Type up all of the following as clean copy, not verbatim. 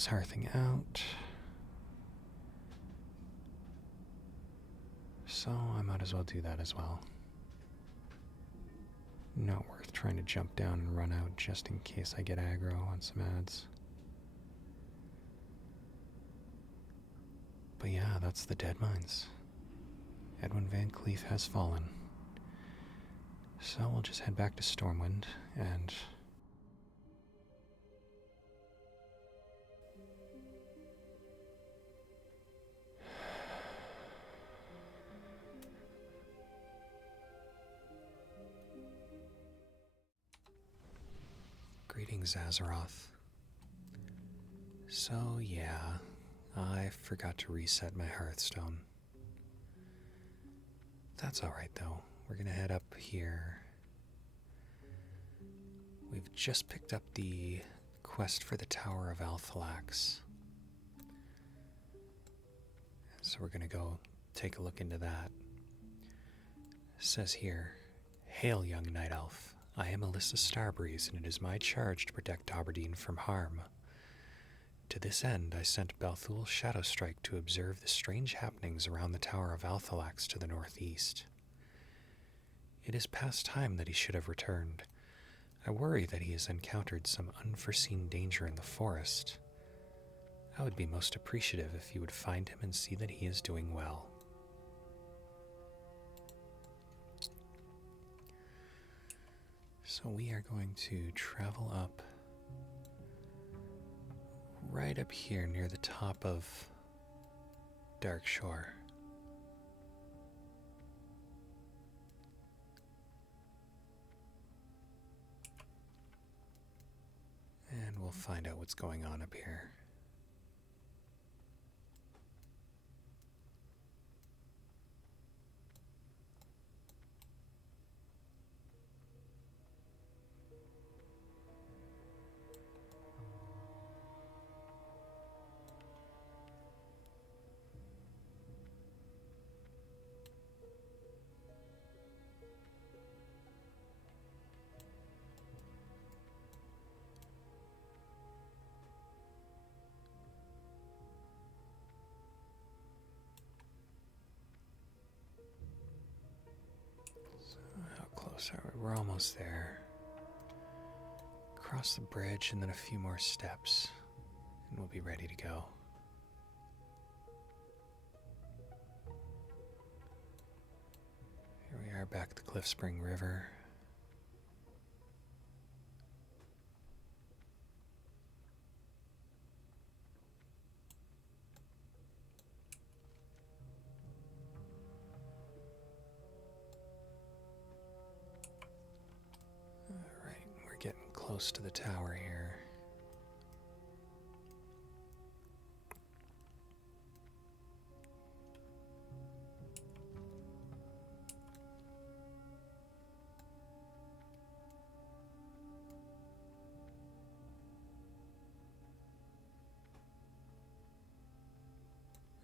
is hearthing out. So I might as well do that as well. Not worth trying to jump down and run out just in case I get aggro on some ads. But yeah, that's the dead mines. Edwin Van Cleef has fallen. So we'll just head back to Stormwind and... Greetings, Azeroth. So yeah, I forgot to reset my Hearthstone. That's alright though. We're gonna head up here. We've just picked up the quest for the Tower of Althalax. So we're gonna go take a look into that. It says here, "Hail, young night elf. I am Alyssa Starbreeze, and it is my charge to protect Aberdeen from harm. To this end, I sent Belthul Shadowstrike to observe the strange happenings around the Tower of Althalax to the northeast. It is past time that he should have returned. I worry that he has encountered some unforeseen danger in the forest. I would be most appreciative if you would find him and see that he is doing well." So we are going to travel up right up here near the top of Darkshore. And we'll find out what's going on up here. How close are we? We're almost there. Cross the bridge and then a few more steps, and we'll be ready to go. Here we are back at the Cliff Spring River. Alright, we're getting close to the tower here.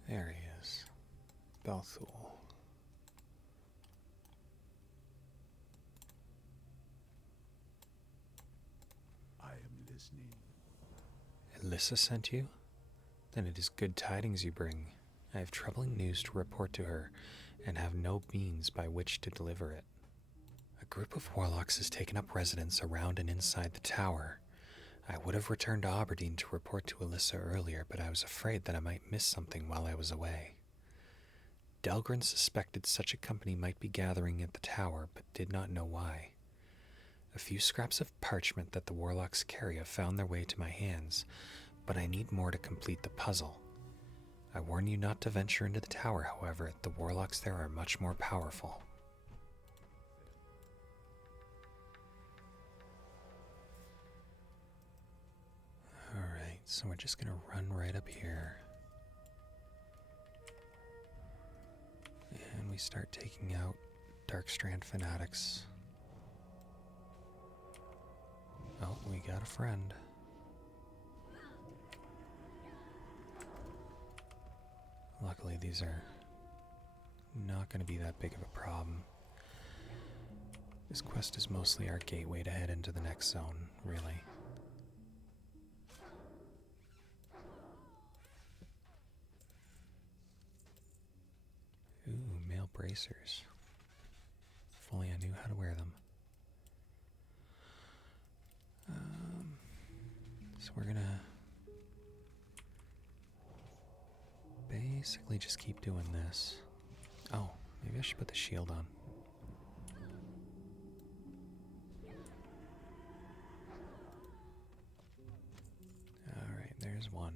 There he is, Belthul. I am listening. Alyssa sent you? Then it is good tidings you bring. I have troubling news to report to her, and have no means by which to deliver it. A group of warlocks has taken up residence around and inside the tower. I would have returned to Aberdeen to report to Alyssa earlier, but I was afraid that I might miss something while I was away. Delgrin suspected such a company might be gathering at the tower, but did not know why. A few scraps of parchment that the warlocks carry have found their way to my hands, but I need more to complete the puzzle. I warn you not to venture into the tower, however. The warlocks there are much more powerful. Alright, so we're just gonna run right up here. And we start taking out Darkstrand fanatics. Oh, we got a friend. Luckily, these are not going to be that big of a problem. This quest is mostly our gateway to head into the next zone, really. bracers. If only I knew how to wear them. So we're gonna basically just keep doing this. Oh, maybe I should put the shield on. Alright, there's one.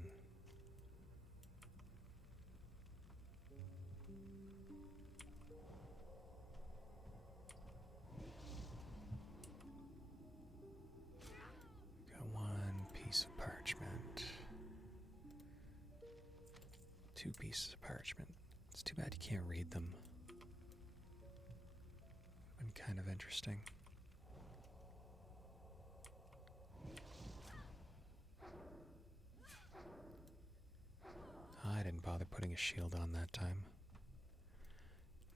Got one piece of parchment. 2 pieces of parchment. It's too bad you can't read them. Been kind of interesting. I didn't bother putting a shield on that time.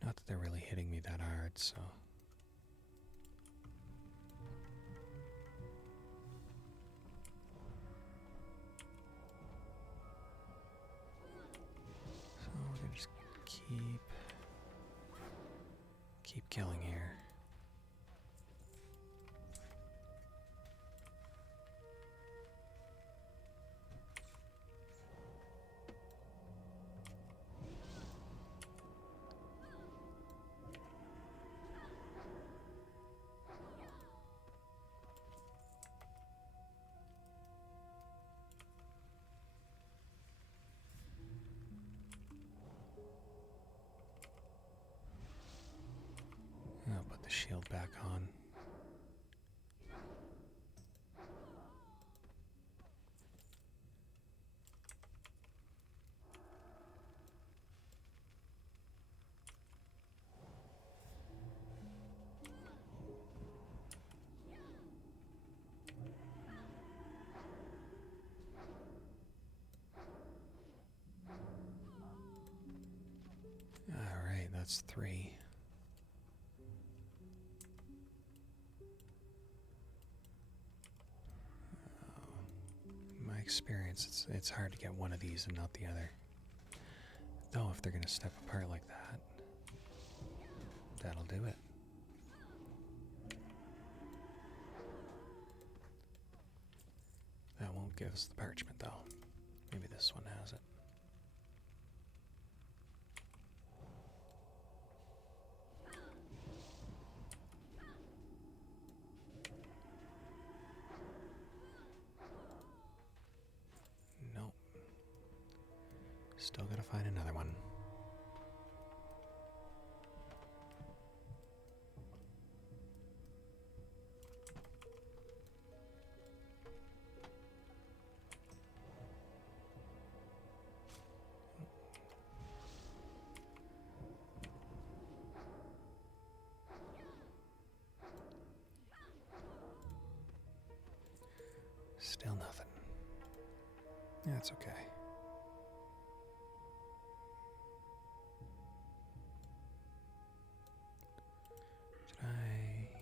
Not that they're really hitting me that hard, so. So we're gonna just keep killing here. I'll put the shield back on. Alright, that's 3. In my experience, it's hard to get one of these and not the other. Though if they're gonna step apart like that, that'll do it. That won't give us the parchment though. Maybe this one has it. Nope. Still gotta find another one. Still nothing. That's okay.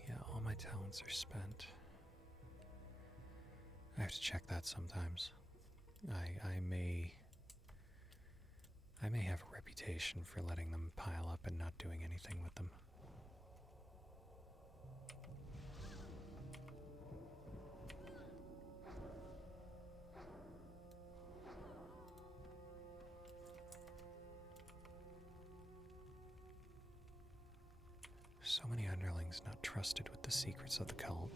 Yeah, all my talents are spent. I have to check that sometimes. I may have a reputation for letting them pile up and not doing anything with them. So many underlings not trusted with the secrets of the cult.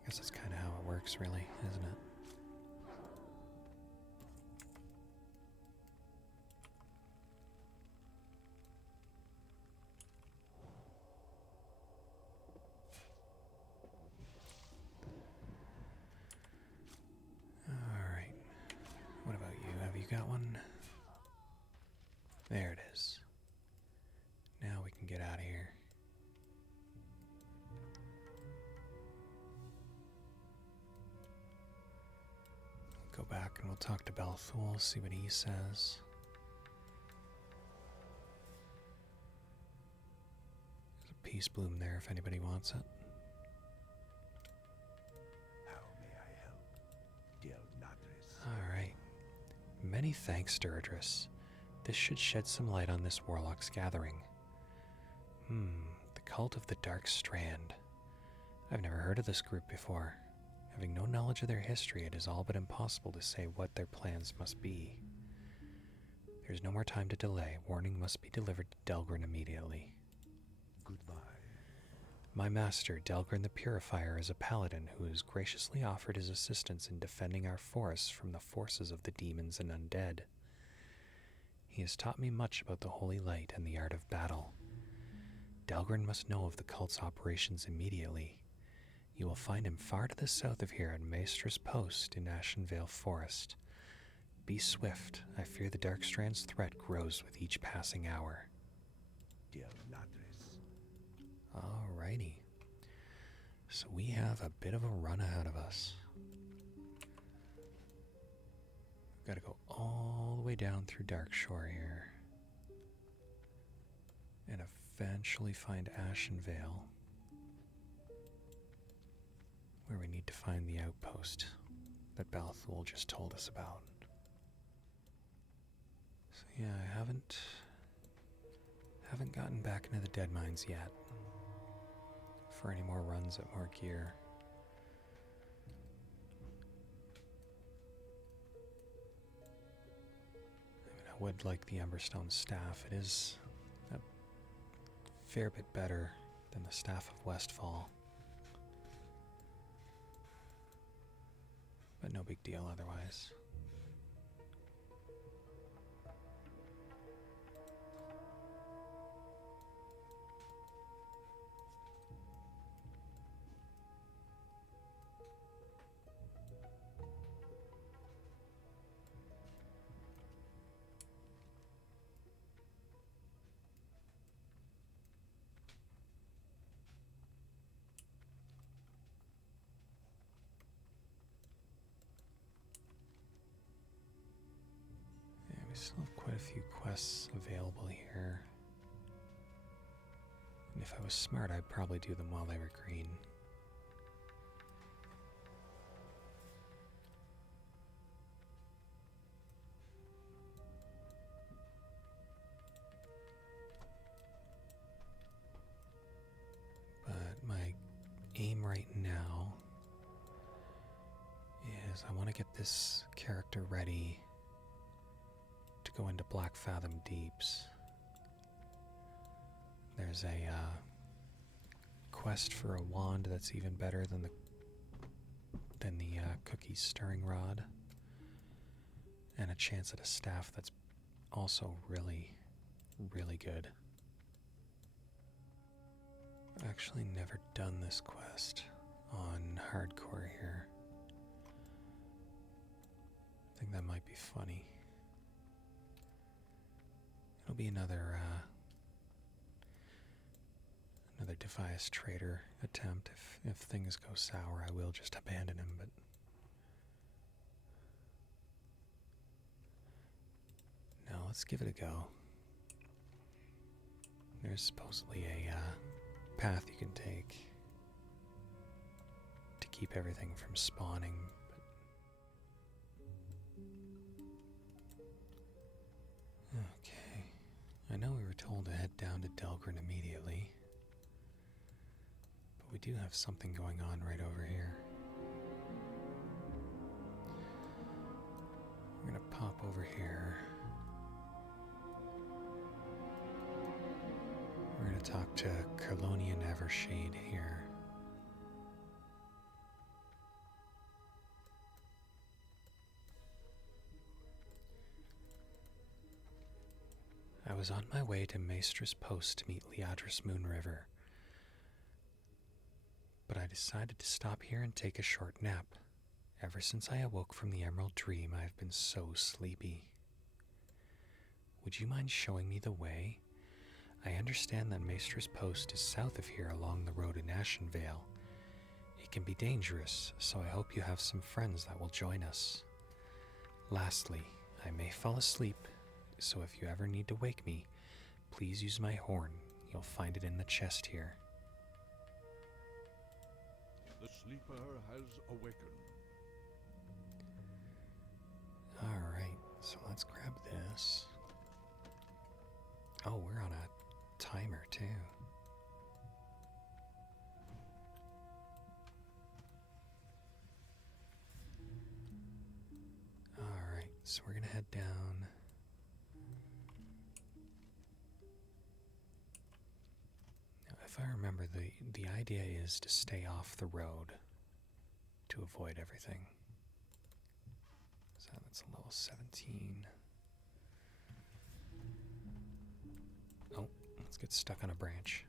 I guess that's kind of how it works, really, isn't it? Alright. What about you? Have you got one? There it is. Now we can get out of here. Go back and we'll talk to Belthul, see what he says. There's a peace bloom there if anybody wants it. How may I help, dear Natris? Alright. Many thanks, Durdris. This should shed some light on this warlock's gathering. The Cult of the Dark Strand. I've never heard of this group before. Having no knowledge of their history, it is all but impossible to say what their plans must be. There's no more time to delay. Warning must be delivered to Delgrin immediately. Goodbye. My master, Delgrin the Purifier, is a paladin who has graciously offered his assistance in defending our forests from the forces of the demons and undead. He has taught me much about the holy light and the art of battle. Delgrin must know of the cult's operations immediately. You will find him far to the south of here at Maestra's Post in Ashenvale Forest. Be swift. I fear the Darkstrand's threat grows with each passing hour. Dear Ladris. Alrighty. So we have a bit of a run ahead of us. We've got to go all the way down through Darkshore here. And eventually find Ashenvale, where we need to find the outpost that Balthul just told us about. So yeah, I haven't gotten back into the Dead Mines yet for any more runs at more gear. I mean, I would like the Emberstone staff. It is a fair bit better than the Staff of Westfall. But no big deal otherwise. We still have quite a few quests available here. And if I was smart, I'd probably do them while they were green. But my aim right now is I want to get this character ready to go into Black Fathom Deeps. There's a quest for a wand that's even better than the cookie stirring rod, and a chance at a staff that's also really, really good. I've actually never done this quest on hardcore here. I think that might be funny. It'll be another Defias Trader attempt. If things go sour, I will just abandon him, but no, let's give it a go. There's supposedly a path you can take to keep everything from spawning, but okay. I know we were told to head down to Delgrin immediately, but we do have something going on right over here. We're gonna pop over here. We're gonna talk to Kerlonian Evershade here. I was on my way to Maestra's Post to meet Liadris Moonriver, but I decided to stop here and take a short nap. Ever since I awoke from the Emerald Dream, I have been so sleepy. Would you mind showing me the way? I understand that Maestra's Post is south of here along the road in Ashenvale. It can be dangerous, so I hope you have some friends that will join us. Lastly, I may fall asleep, so if you ever need to wake me, please use my horn. You'll find it in the chest here. The sleeper has awakened. Alright, so let's grab this. Oh, we're on a timer too. Alright, so we're gonna head down. Now, if I remember, the idea is to stay off the road to avoid everything. So that's a level 17. Oh, let's get stuck on a branch.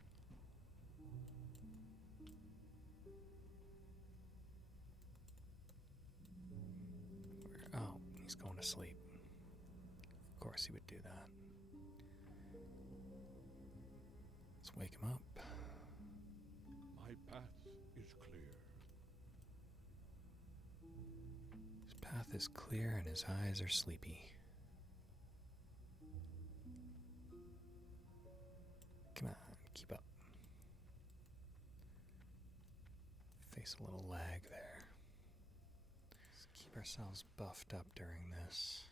Oh, he's going to sleep. Of course he would do that. Let's wake him up. My path is clear. His path is clear and his eyes are sleepy. Come on, keep up. Face a little lag there. Let's keep ourselves buffed up during this.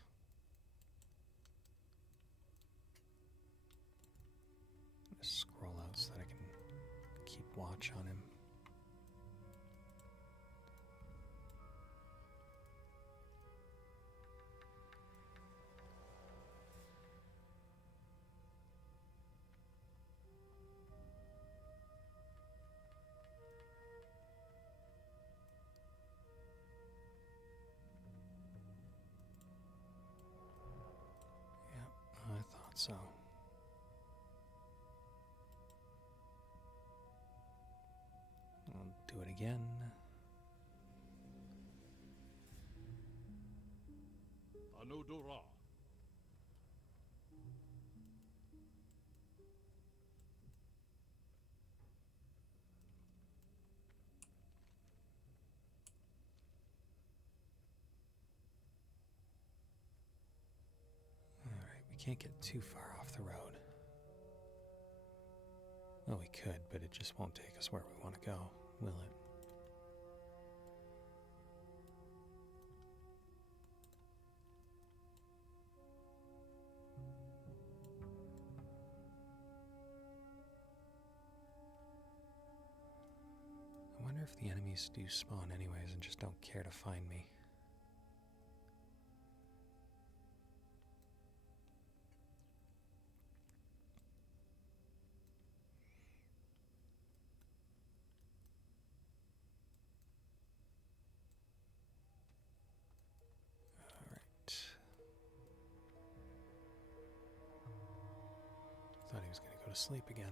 Just scroll out so that I can keep watch on him. Yep, I thought so. I'll do it again. Anodora. Alright, we can't get too far off the road. Well, we could, but it just won't take us where we want to go, will it? I wonder if the enemies do spawn anyways and just don't care to find me. Thought he was going to go to sleep again.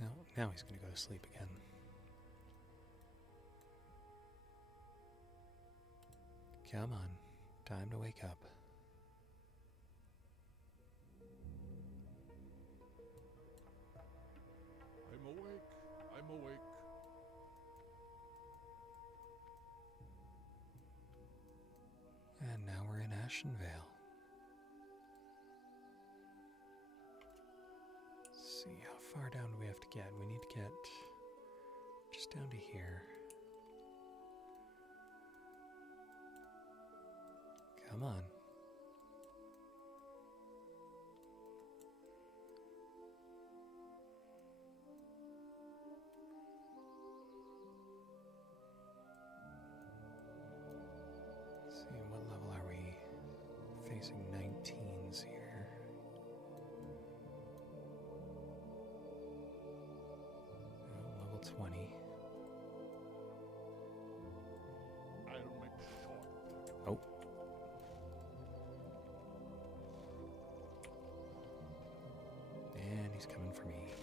No, now he's going to go to sleep again. Come on, time to wake up. I'm awake. I'm awake. And now we're in Ashenvale. Let's see, how far down do we have to get? We need to get just down to here. Come on. Let's see, what level are we? Facing 19s here. Oh, level 20. I'll make short. Oh. And he's coming for me.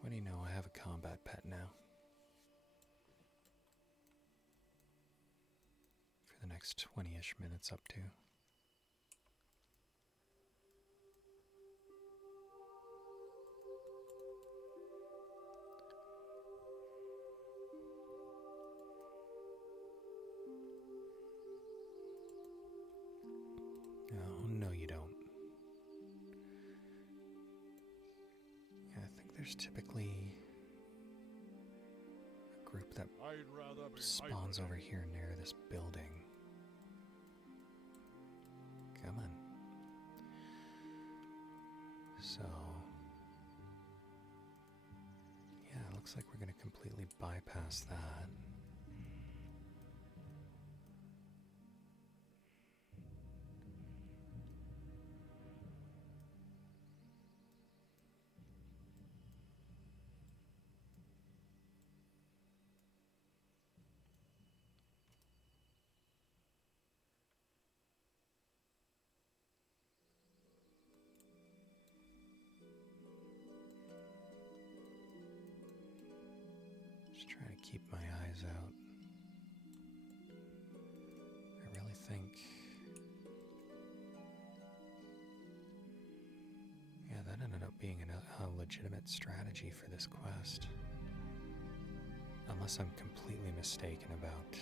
What do you know? I have a combat pet now. For the next 20-ish minutes up to. Oh, no you don't. there's typically a group that I'd rather be spawns over hibernating. here near this building. Come on. So, yeah, it looks like we're going to completely bypass that. Just trying to keep my eyes out. I really think... yeah, that ended up being a legitimate strategy for this quest. Unless I'm completely mistaken about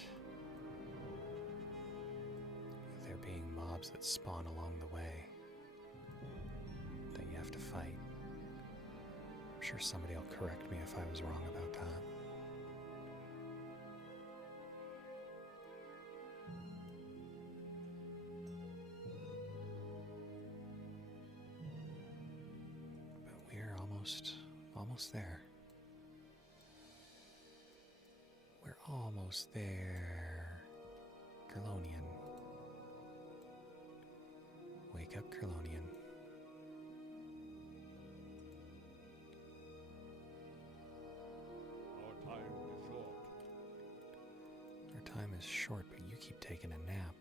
there being mobs that spawn along the way that you have to fight. I'm sure somebody will correct me if I was wrong about that. But we're almost there. We're almost there. Kerlonian. Wake up, Kerlonian. Our time is short. Our time is short, but you keep taking a nap.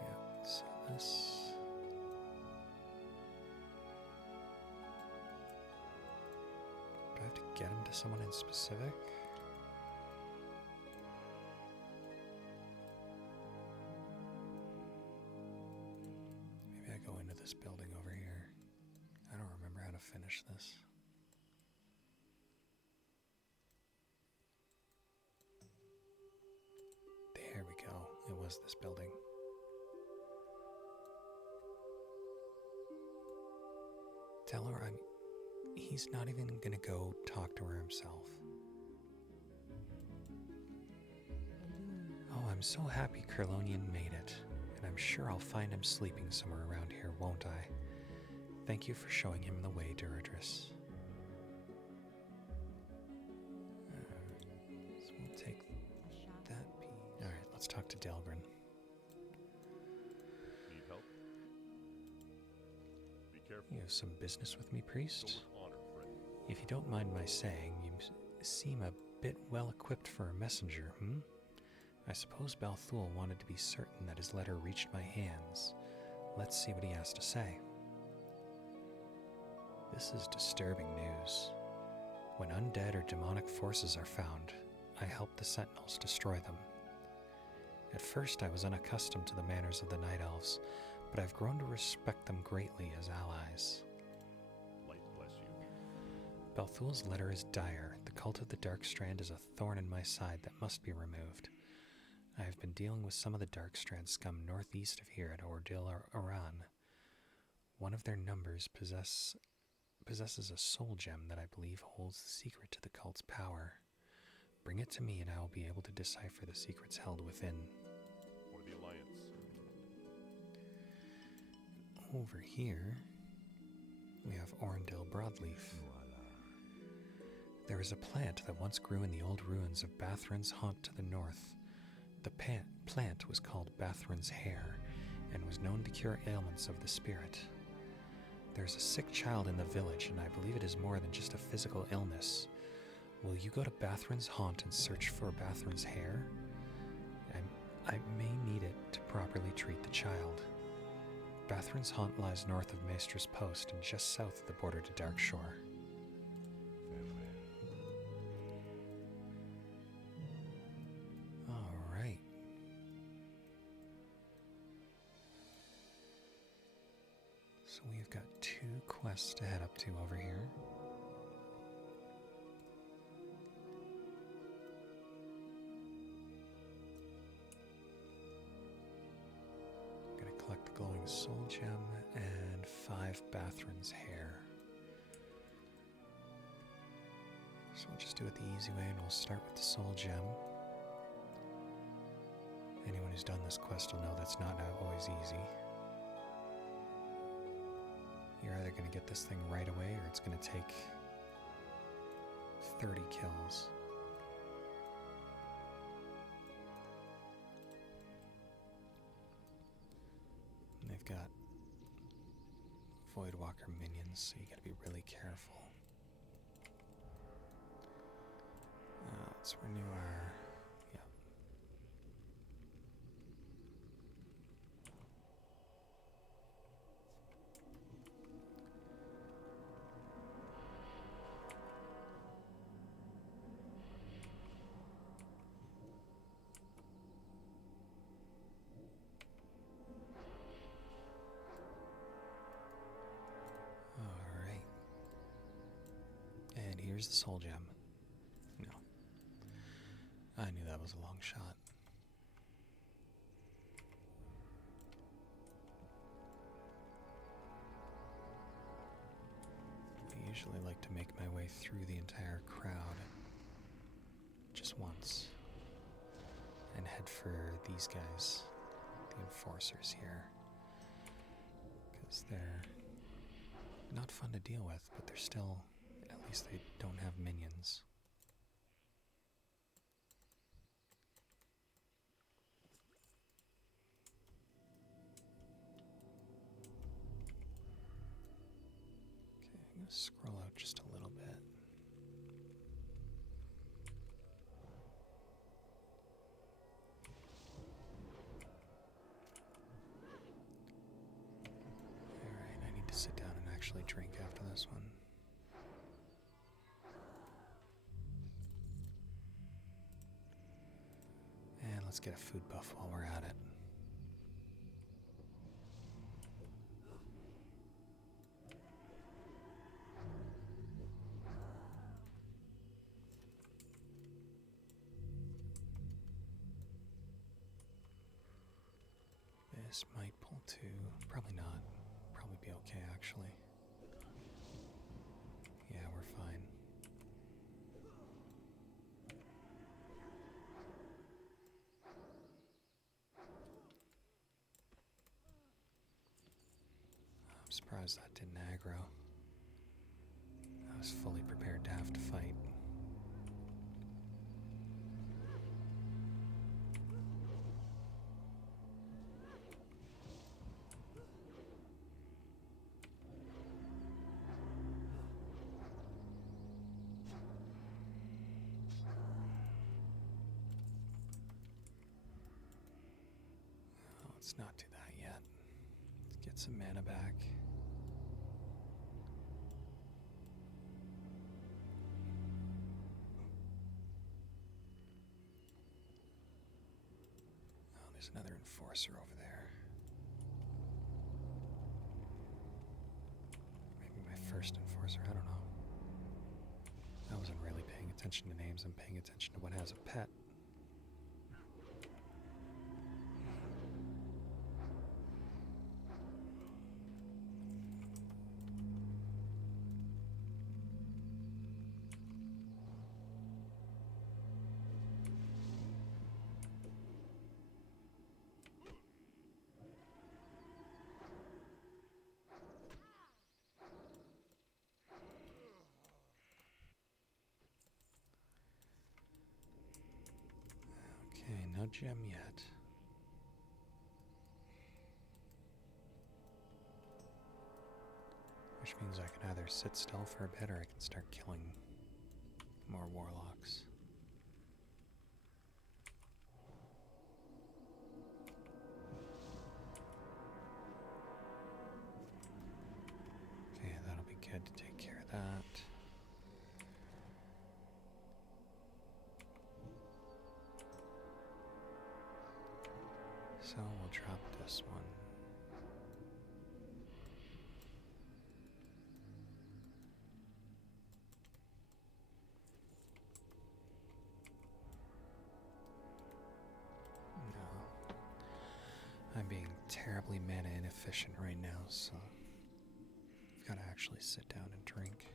Yeah, so this... do I have to get him to someone in specific? Maybe I go into this building over here. I don't remember how to finish this. There we go. It was this building. Tell her he's not even gonna go talk to her himself. Oh, I'm so happy Kerlonian made it, and I'm sure I'll find him sleeping somewhere around here, won't I? Thank you for showing him the way, Duradris. So we'll take that piece. Alright, let's talk to Delgrin. Need help? Be careful. You have some business with me, priest? Go with honor, friend. If you don't mind my saying, you seem a bit well equipped for a messenger, I suppose Balthul wanted to be certain that his letter reached my hands. Let's see what he has to say. This is disturbing news. When undead or demonic forces are found, I help the Sentinels destroy them. At first I was unaccustomed to the manners of the Night Elves, but I've grown to respect them greatly as allies. Light bless you. Balthul's letter is dire. The cult of the Dark Strand is a thorn in my side that must be removed. I have been dealing with some of the Dark Strand scum northeast of here at Ordil Aran. One of their numbers possesses a soul gem that I believe holds the secret to the cult's power. Bring it to me and I will be able to decipher the secrets held within. Or the Alliance. Over here, we have Orendil Broadleaf. There is a plant that once grew in the old ruins of Bathran's haunt to the north. The plant was called Bathran's hair and was known to cure ailments of the spirit. There's a sick child in the village, and I believe it is more than just a physical illness. Will you go to Bathran's haunt and search for Bathran's hair? I may need it to properly treat the child. Bathran's haunt lies north of Maestra's Post and just south of the border to Darkshore. Alright. So we've got 2 quests to head up to over here. 5 Bathrin's hair. So we'll just do it the easy way and we'll start with the soul gem. Anyone who's done this quest will know that's not always easy. You're either going to get this thing right away or it's going to take 30 kills. And they've got Voidwalker minions, so you gotta be really careful. Let's renew our... yeah. Alright. And here's the soul gem. No. I knew that was a long shot. I usually like to make my way through the entire crowd just once and head for these guys, the enforcers here, because they're not fun to deal with, but they're still, at least they don't have minions. Okay, I'm going to scroll out just a little bit. Alright, I need to sit down and actually drink after this one. And let's get a food buff while we're at it. This might pull two. Probably not. Probably be okay, actually. Yeah, we're fine. I'm surprised that didn't aggro. I was fully prepared to have to fight. Let's not do that yet. Let's get some mana back. Oh, there's another enforcer over there. Maybe my first enforcer, I don't know. I wasn't really paying attention to names, I'm paying attention to what has a pet. Okay, no gem yet. Which means I can either sit still for a bit or I can start killing more warlocks. Okay, that'll be good to take care of that. So we'll drop this one. No. I'm being terribly mana inefficient right now, so actually sit down and drink.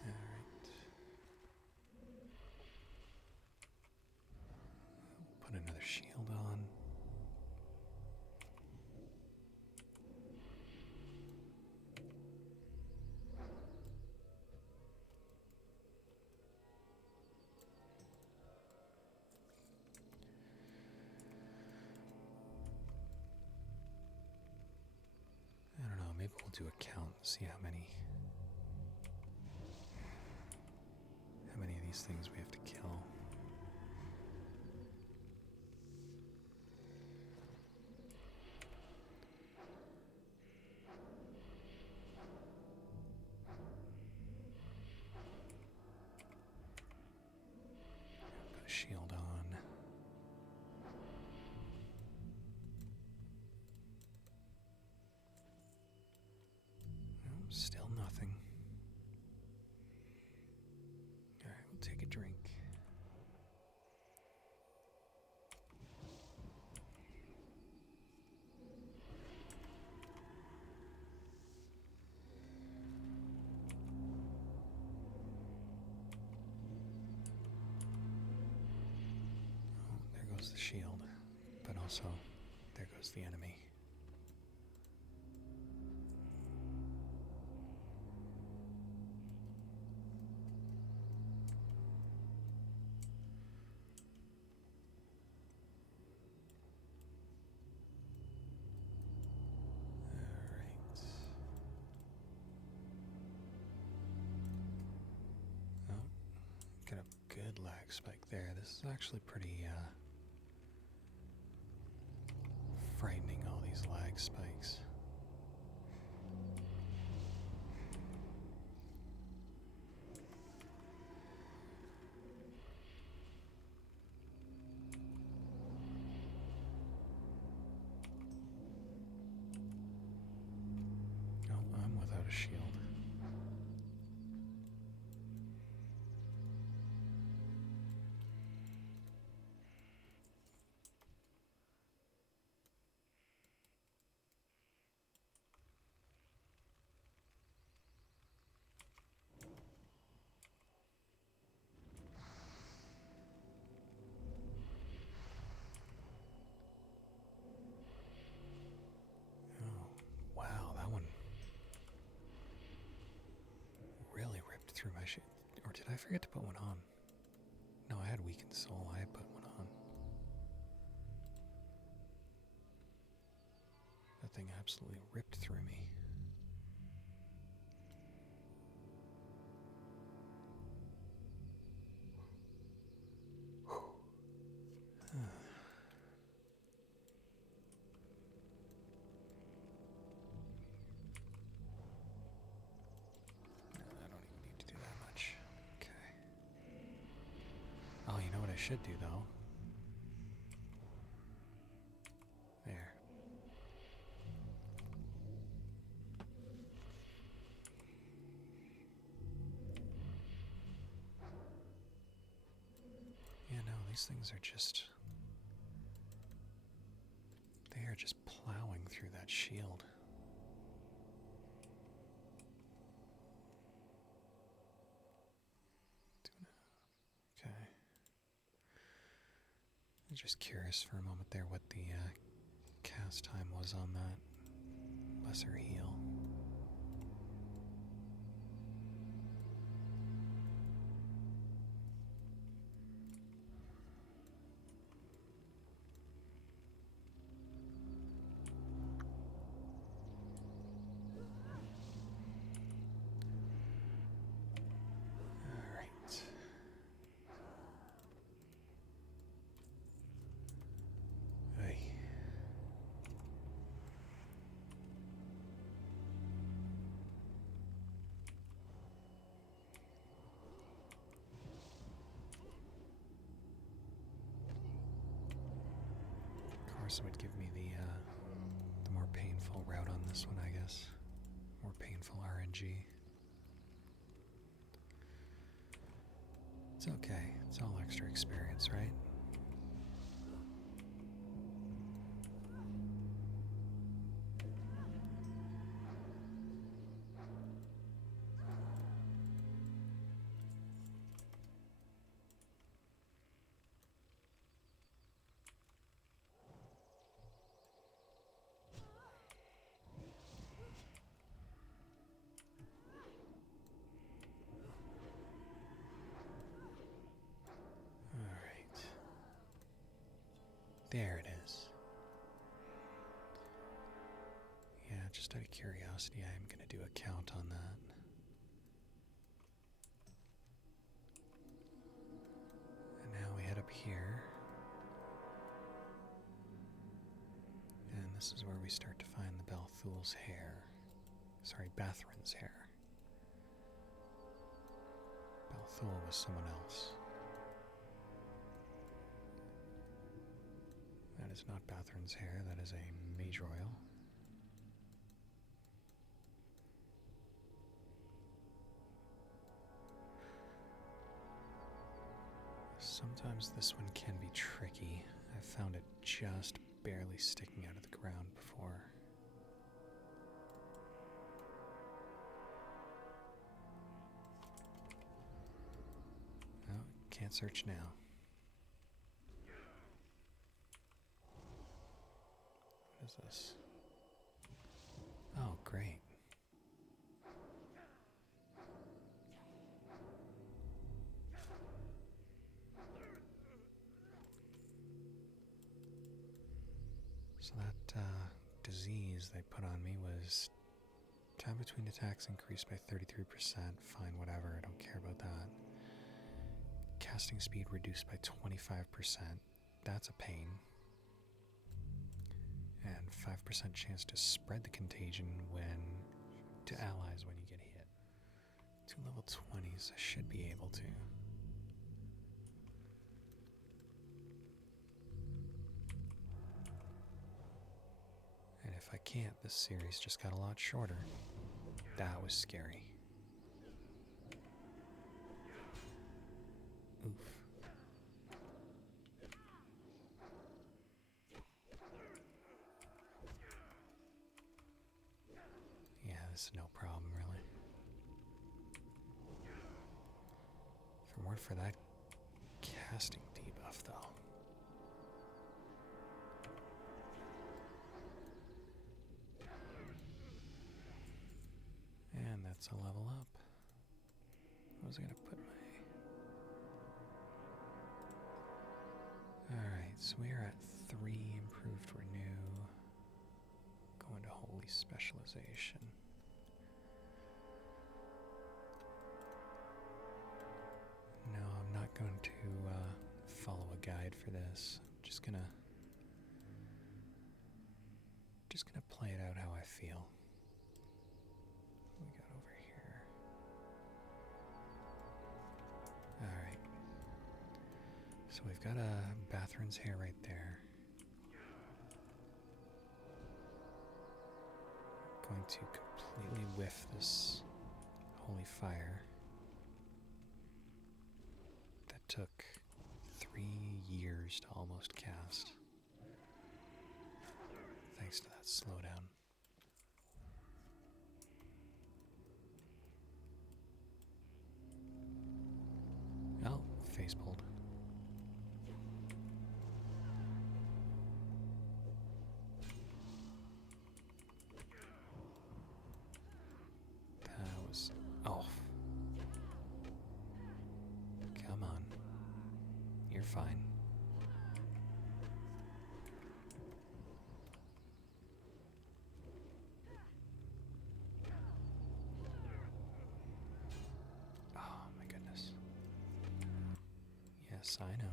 Alright. Put another shield on. I don't know, maybe we'll do a count, see how many of these things we have to kill. Put a shield on. No, still nothing. Alright, we'll take a drink. Oh, there goes the shield, but also there goes the enemy. Alright. Oh, got a good lag spike there. This is actually pretty frightening, all these lag spikes. Oh, I'm without a shield. Oh, wow, that one really ripped through my shit. Or did I forget to put one on? No, I had weakened soul. I had put one on. That thing absolutely ripped through me. I don't even need to do that much. Okay. Oh, you know what I should do, though? There. Yeah, no, these things are just... They are just plowing through that shield. Okay. I'm just curious for a moment there what the cast time was on that lesser heal. Alright. Hey. Of course, it would give me the more painful route on this one, I guess. More painful RNG. It's okay. It's all extra experience, right? Alright. There it is. Yeah, just out of curiosity, I am going to do a count on that. And now we head up here. And this is where we start to find the Balthul's hair. Sorry, Bathrin's hair. Balthul was someone else. That is not Bathrin's hair, that is a mage royal. Sometimes this one can be tricky. I've found it just barely sticking out of the ground before. Oh, can't search now. What is this? Oh, great. So that disease they put on me was time between attacks increased by 33%. Fine, whatever, I don't care about that. Casting speed reduced by 25%. That's a pain. And 5% chance to spread the contagion to allies when you get hit. 2 level 20s, I should be able to. And if I can't, this series just got a lot shorter. That was scary. Oof. Yeah, this is no problem, really. If it weren't for that casting debuff, though. And that's a level up. What was I going to put my... Alright, so we are at 3 improved renew. Going to holy specialization. No, I'm not going to follow a guide for this. I'm just gonna play it out how I feel. What we got over here? Alright. So we've got a Bathrin's hair right there. Going to completely whiff this holy fire. That took 3 years to almost cast. Thanks to that slowdown. Oh, face pulled. That was... Oh. Come on. You're fine. Oh my goodness. Yes, I know.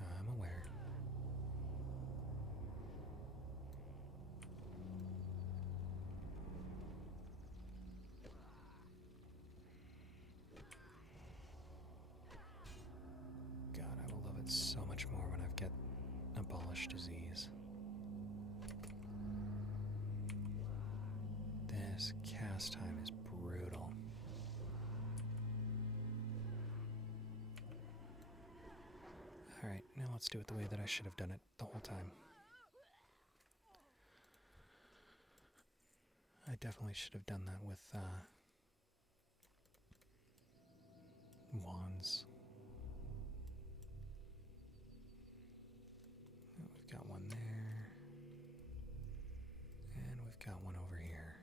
I'm aware. God, I will love it so much more when I get abolished disease. This cast time is brutal. Alright, now let's do it the way that I should have done it the whole time. I definitely should have done that with wands. We've got one there, and we've got one over here.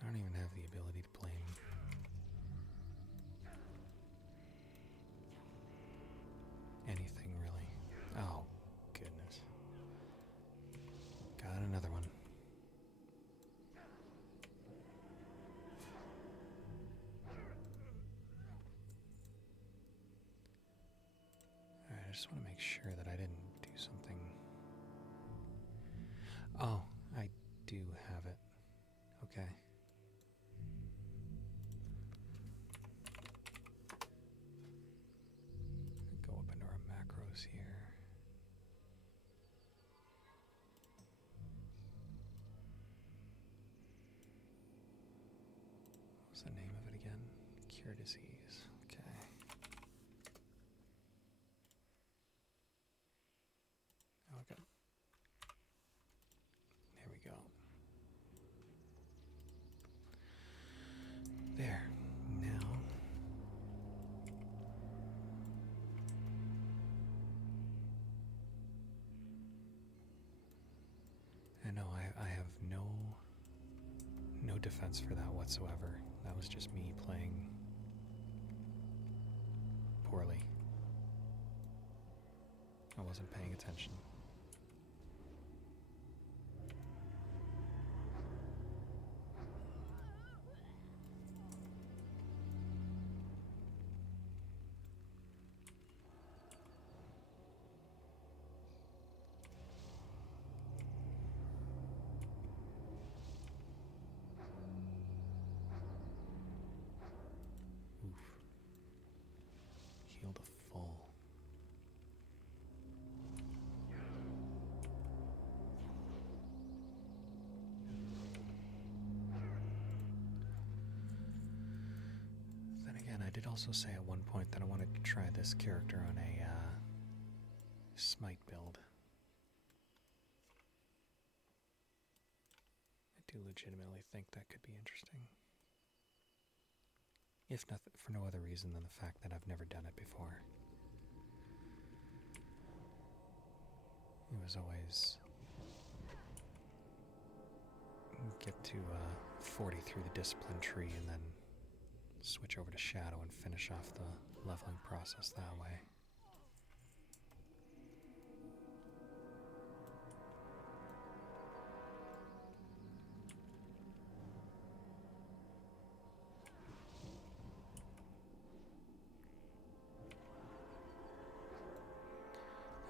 I don't even have the ability to blame. Anything, really. Oh, goodness. Got another one. Alright, I just want to make sure that I didn't do something. Oh, I do have it. Okay. Go up into our macros here. What's the name of it again? Cure disease. Okay. Okay. There we go. There. Now. I know I have no defense for that whatsoever. That was just me playing poorly. I wasn't paying attention. Oof. Healed a full. Then again, I did also say at one point that I wanted to try this character on a smite build. I do legitimately think that could be interesting. If nothing, for no other reason than the fact that I've never done it before. It was always get to 40 through the discipline tree and then switch over to Shadow and finish off the leveling process that way.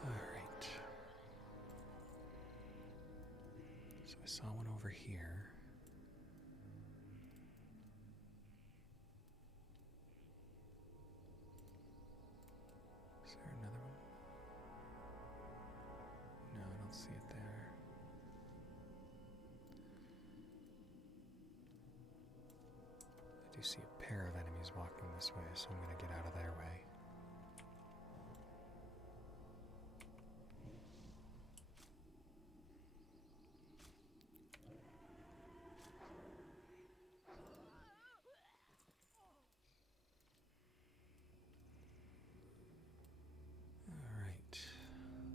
Alright. So I saw one over here. Is there another one? No, I don't see it there. I do see a pair of enemies walking this way, so I'm going to get out of their way. Alright.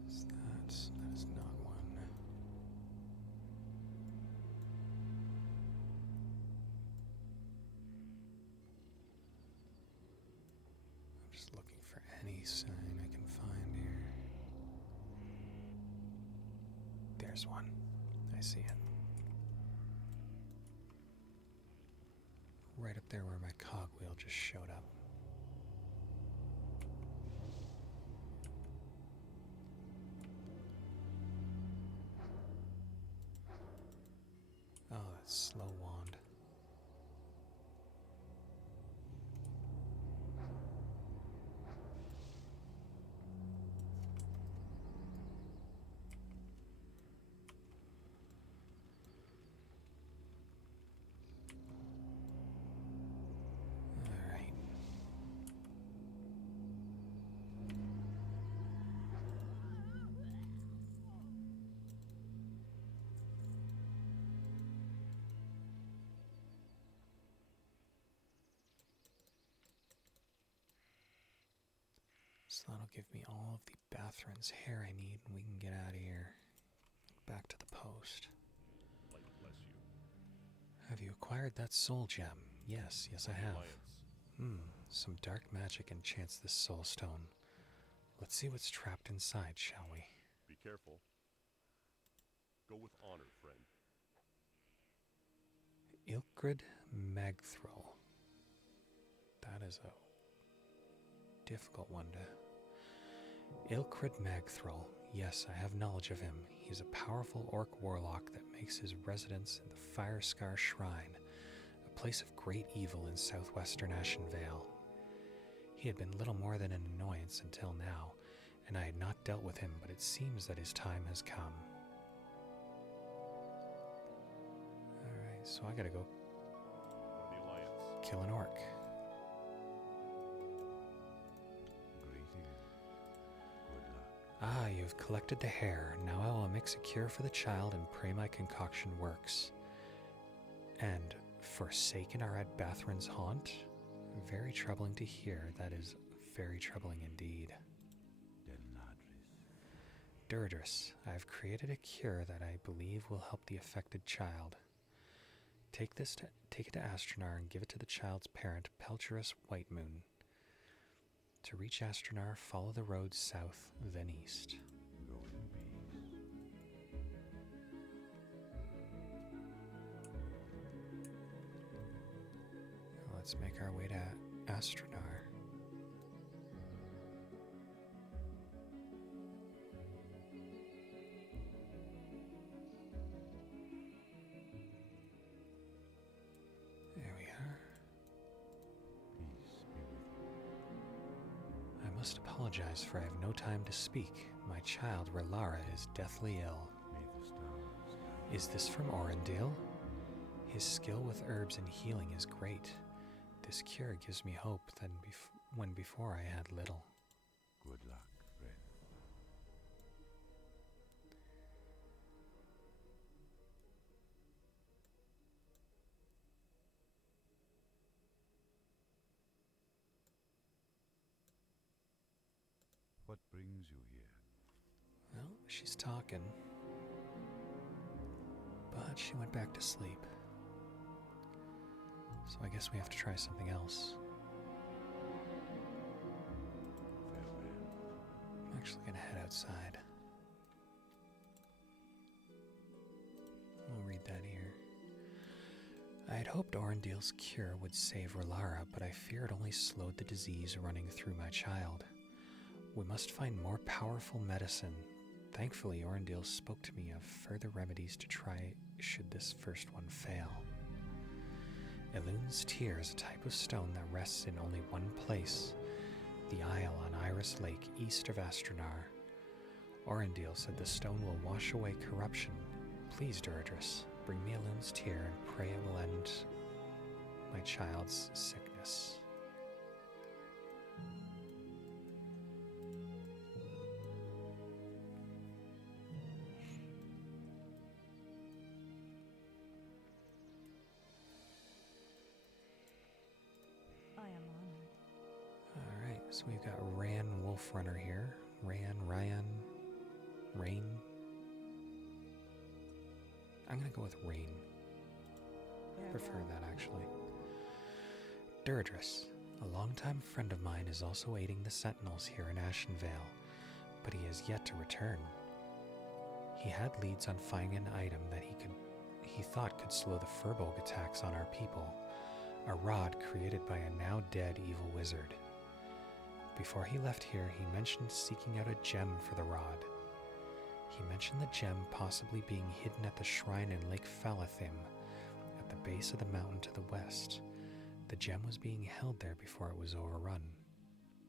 So that is not one. I'm just looking for any sign I can find here. There's one. I see it. Right up there where my cogwheel just showed up. Oh, that's slow wand. So that'll give me all of the Bathrin's hair I need, and we can get out of here. Back to the post. Light bless you. Have you acquired that soul gem? Yes, I The have. Alliance. Some dark magic enchants this soul stone. Let's see what's trapped inside, shall we? Be careful. Go with honor, friend. Ilkrid Magthril. That is a difficult one to... Ilkrid Magthril. Yes, I have knowledge of him. He's a powerful orc warlock that makes his residence in the Firescar Shrine, a place of great evil in southwestern Ashenvale. He had been little more than an annoyance until now, and I had not dealt with him, but it seems that his time has come. Alright, so I gotta go For the Alliance. kill an orc. Ah, you have collected the hair. Now I will mix a cure for the child and pray my concoction works. And forsaken are at Bathrin's haunt? Very troubling to hear. That is very troubling indeed. Durdris, I have created a cure that I believe will help the affected child. Take it to Astronar and give it to the child's parent, Pelcherus Whitemoon. To reach Astronar, follow the road south, then east. Let's make our way to Astronar. There we are. I must apologize, for I have no time to speak. My child, Relara, is deathly ill. Is this from Orendil? His skill with herbs and healing is great. This cure gives me hope than when before I had little. Good luck, friend. What brings you here? Well, she's talking. But she went back to sleep. So I guess we have to try something else. I'm actually going to head outside. We'll read that here. I had hoped Orendil's cure would save Relara, but I fear it only slowed the disease running through my child. We must find more powerful medicine. Thankfully, Orendil spoke to me of further remedies to try should this first one fail. Elun's Tear is a type of stone that rests in only one place, the Isle on Iris Lake east of Astronar. Orendil said the stone will wash away corruption. Please, Durdris, bring me Elun's Tear and pray it will end my child's sickness. So we've got Ran Wolfrunner here. Ryan, Rain. I'm going to go with Rain. I prefer that, actually. Durdris, a longtime friend of mine, is also aiding the Sentinels here in Ashenvale, but he has yet to return. He had leads on finding an item that he thought could slow the Furbolg attacks on our people, a rod created by a now dead evil wizard. Before he left here, he mentioned seeking out a gem for the rod. He mentioned the gem possibly being hidden at the shrine in Lake Falathim, at the base of the mountain to the west. The gem was being held there before it was overrun.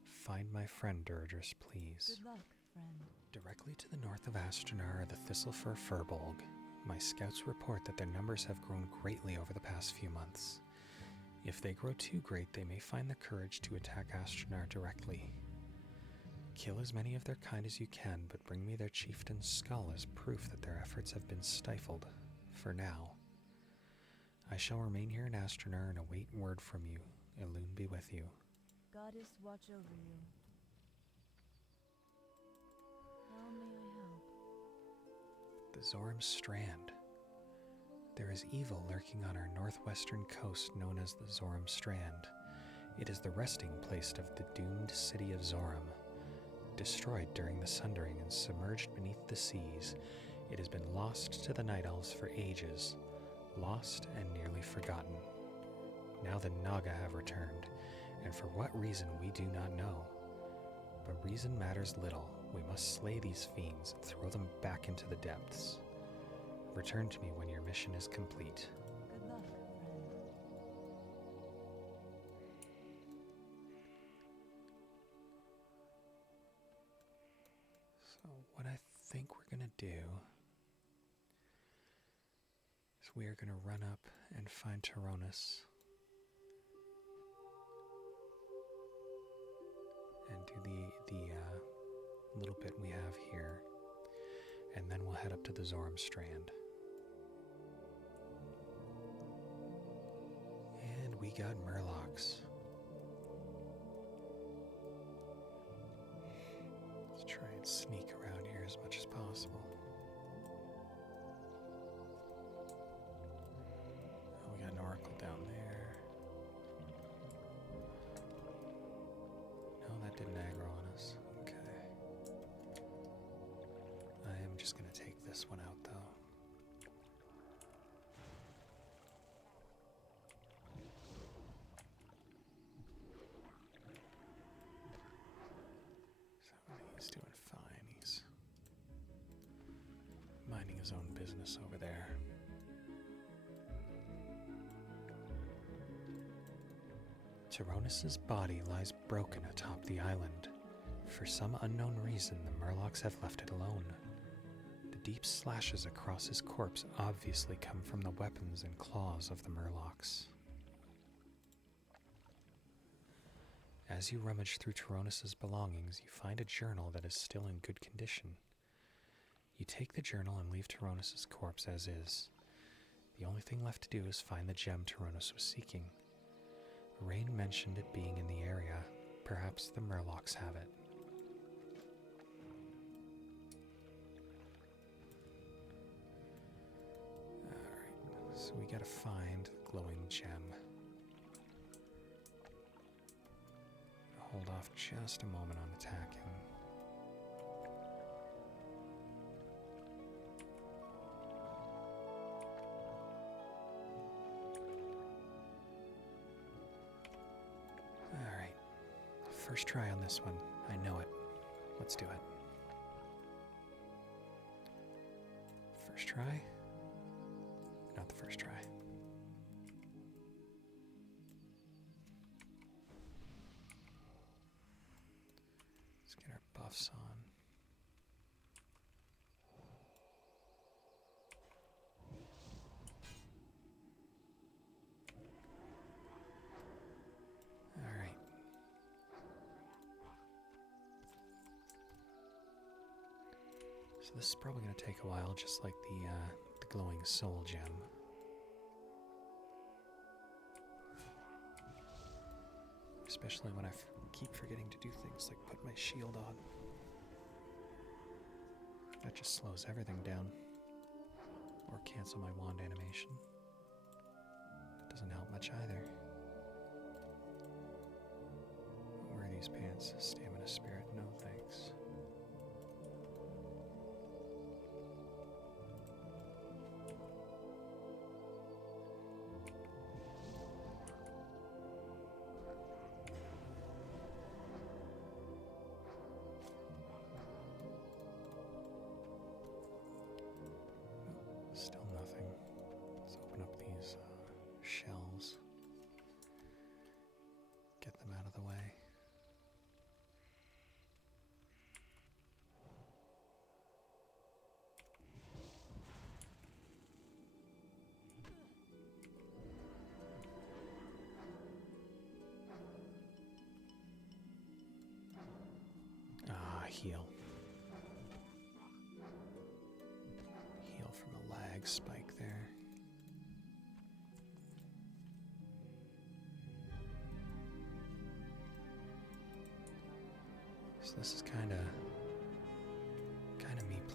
Find my friend Durdris, please. Good luck, friend. Directly to the north of Astronar are the Thistlefur Furbolg. My scouts report that their numbers have grown greatly over the past few months. If they grow too great, they may find the courage to attack Astronar directly. Kill as many of their kind as you can, but bring me their chieftain's skull as proof that their efforts have been stifled, for now. I shall remain here in Astronar and await word from you. Elune be with you. Goddess watch over you. How may I help? The Zoram Strand. There is evil lurking on our northwestern coast known as the Zoram Strand. It is the resting place of the doomed city of Zoram. Destroyed during the Sundering and submerged beneath the seas, it has been lost to the Night Elves for ages, lost and nearly forgotten. Now the Naga have returned, and for what reason we do not know. But reason matters little. We must slay these fiends and throw them back into the depths. Return to me when your mission is complete. Good luck, friend. So what I think we're going to do is we are going to run up and find Tyrannus and do the little bit we have here, and then we'll head up to the Zoram Strand. And we got Murlocs. Let's try and sneak around here as much as possible. Oh, we got an oracle down there. No, that didn't aggro on us. Okay. I am just going to take this one out, though. So he's doing fine. He's minding his own business over there. Tyrannus's body lies broken atop the island. For some unknown reason, the Murlocs have left it alone. The deep slashes across his corpse obviously come from the weapons and claws of the Murlocs. As you rummage through Tyrannus's belongings, you find a journal that is still in good condition. You take the journal and leave Tyrannus's corpse as is. The only thing left to do is find the gem Tyrannus was seeking. Rain mentioned it being in the area. Perhaps the Murlocs have it. Alright, so we gotta find the glowing gem. Hold off just a moment on attacking. Alright. First try on this one. I know it. Let's do it. First try? Not the first try. Let's get our buffs on. Alright. So this is probably going to take a while, just like the glowing soul gem. Especially when I keep forgetting to do things like put my shield on. That just slows everything down. Or cancel my wand animation. That doesn't help much either. Where are these pants? Stamina spirit, no thanks. Still nothing. Let's open up these shells. Get them out of the way. Heal. Heal from a lag spike there. So this is kind of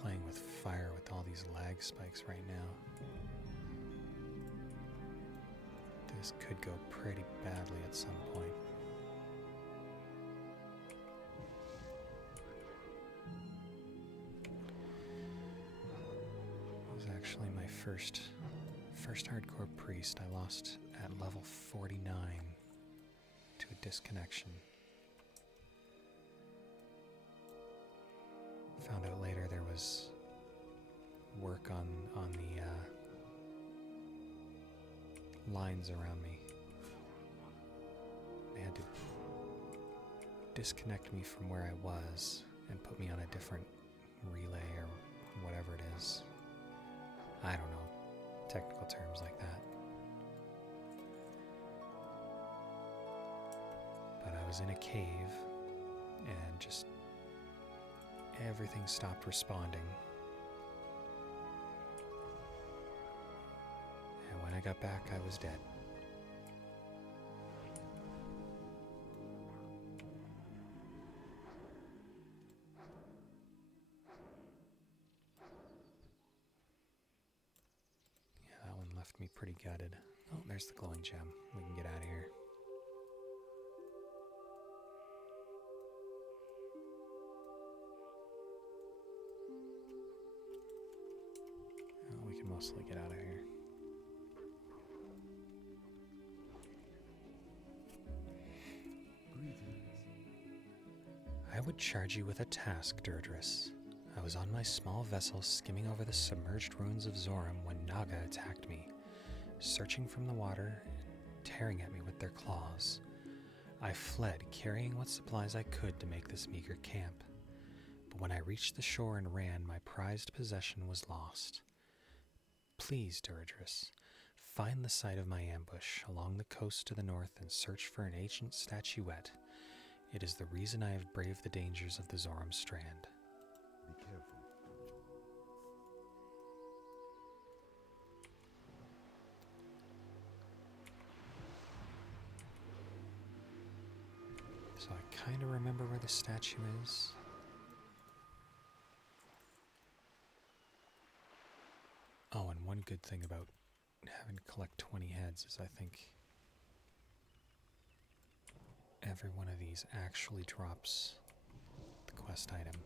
playing with fire with all these lag spikes right now. This could go pretty badly at some point. It was actually my first hardcore priest. I lost at level 49 to a disconnection. Found out later there was work on the lines around me. They had to disconnect me from where I was and put me on a different relay or whatever it is. I don't know technical terms like that. But I was in a cave and just everything stopped responding. And when I got back, I was dead. Yeah, that one left me pretty gutted. Oh, there's the glowing gem. We can get out of here. We can mostly get out of here. I would charge you with a task, Deirdris. I was on my small vessel skimming over the submerged ruins of Zoram when Naga attacked me, searching from the water, tearing at me with their claws. I fled, carrying what supplies I could to make this meager camp. But when I reached the shore and ran, my prized possession was lost. Please, Deirdris, find the site of my ambush along the coast to the north and search for an ancient statuette. It is the reason I have braved the dangers of the Zoram Strand. Be careful. So I kind of remember where the statue is. Oh, and one good thing about having to collect 20 heads is I think every one of these actually drops the quest item.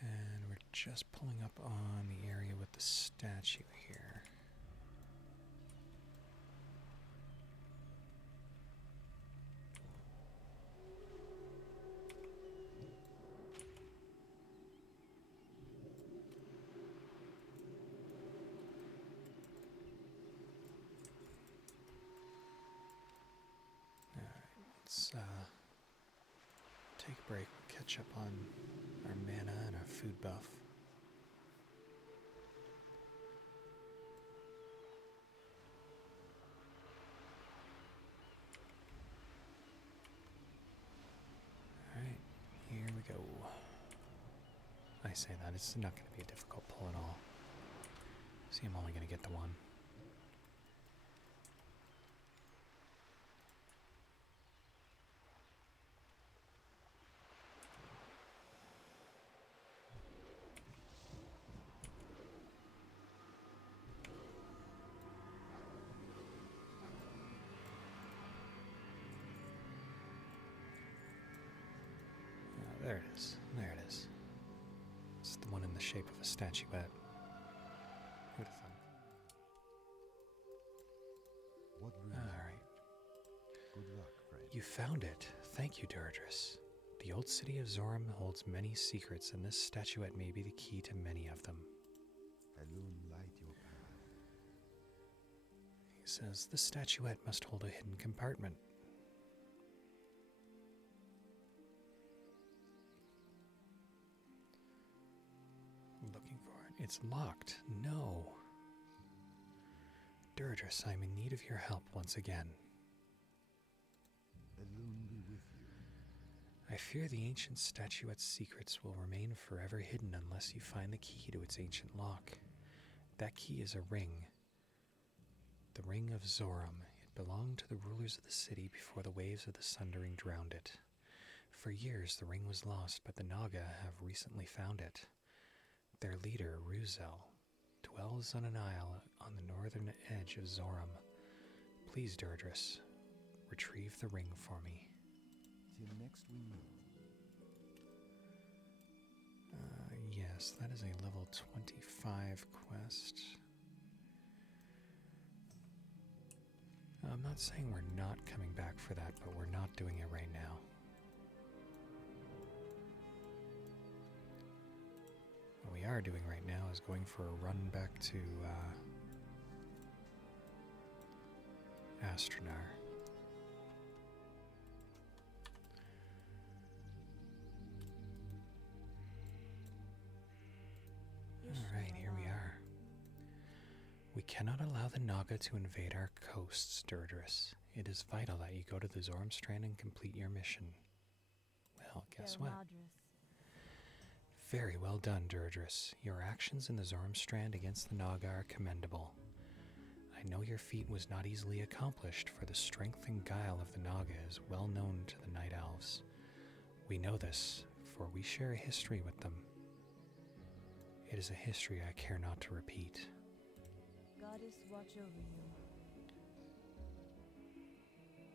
And we're just pulling up on the area with the statue here. Let's take a break, catch up on our mana and our food buff. Alright, here we go. I say that, it's not going to be a difficult pull at all. See, I'm only going to get the one. There it is. There it is. It's the one in the shape of a statuette. Who'd have thought? What brings All you? right. Good luck, friend. You found it. Thank you, Deirdris. The old city of Zoram holds many secrets, and this statuette may be the key to many of them. Alone light your path. He says the statuette must hold a hidden compartment. Looking for it. It's locked. No. Deirdris, I'm in need of your help once again. Alone be with you. I fear the ancient statuette's secrets will remain forever hidden unless you find the key to its ancient lock. That key is a ring. The Ring of Zoram. It belonged to the rulers of the city before the waves of the Sundering drowned it. For years the ring was lost, but the Naga have recently found it. Their leader, Ruzel, dwells on an isle on the northern edge of Zoram. Please, Deirdres, retrieve the ring for me. Till next we meet. Yes, that is a level 25 quest. I'm not saying we're not coming back for that, but we're not doing it right now. What we are doing right now is going for a run back to Astronar. Alright, here we are. We cannot allow the Naga to invade our coasts, Deirdres. It is vital that you go to the Zoram Strand and complete your mission. Well, guess what? Very well done, Deirdres. Your actions in the Zoram Strand against the Naga are commendable. I know your feat was not easily accomplished, for the strength and guile of the Naga is well known to the Night Elves. We know this, for we share a history with them. It is a history I care not to repeat. Goddess, watch over you.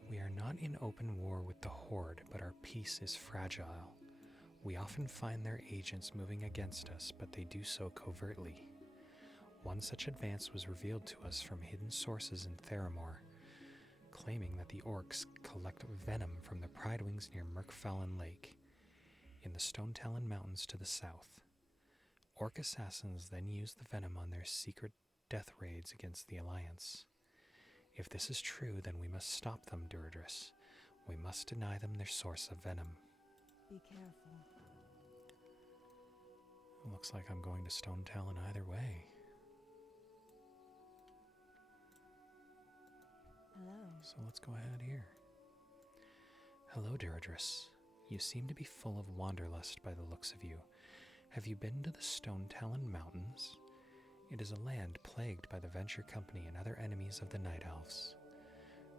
We are not in open war with the Horde, but our peace is fragile. We often find their agents moving against us, but they do so covertly. One such advance was revealed to us from hidden sources in Theramore, claiming that the orcs collect venom from the Pridewings near Merkfallen Lake, in the Stone Talon Mountains to the south. Orc assassins then use the venom on their secret death raids against the Alliance. If this is true, then we must stop them, Deirdres. We must deny them their source of venom. Be careful. Looks like I'm going to Stone Talon either way. Hello. So let's go ahead here. Hello, Deirdres. You seem to be full of wanderlust by the looks of you. Have you been to the Stone Talon Mountains? It is a land plagued by the Venture Company and other enemies of the Night Elves.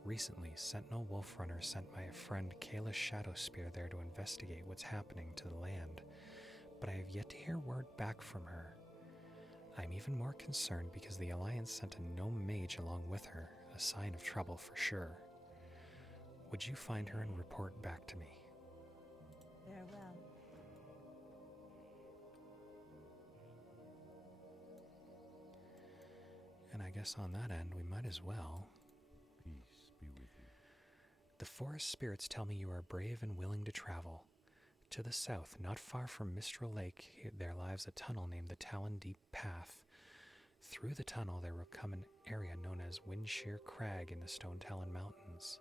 Recently, Sentinel Wolfrunner sent my friend Kayla Shadowspear there to investigate what's happening to the land, but I have yet to hear word back from her. I'm even more concerned because the Alliance sent a gnome mage along with her, a sign of trouble for sure. Would you find her and report back to me? Farewell. And I guess on that end, we might as well. Peace be with you. The forest spirits tell me you are brave and willing to travel. To the south, not far from Mistral Lake, there lies a tunnel named the Talon Deep Path. Through the tunnel, there will come an area known as Windshear Crag in the Stone Talon Mountains.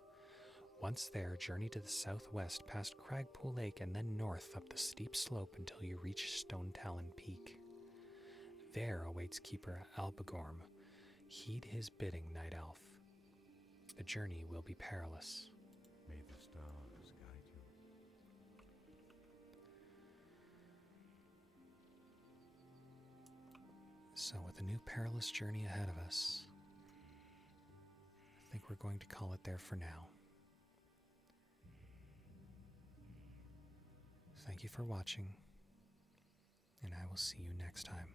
Once there, journey to the southwest past Cragpool Lake and then north up the steep slope until you reach Stone Talon Peak. There awaits Keeper Albagorm. Heed his bidding, Night Elf. The journey will be perilous. May the stars guide you. So with a new perilous journey ahead of us, I think we're going to call it there for now. Thank you for watching, and I will see you next time.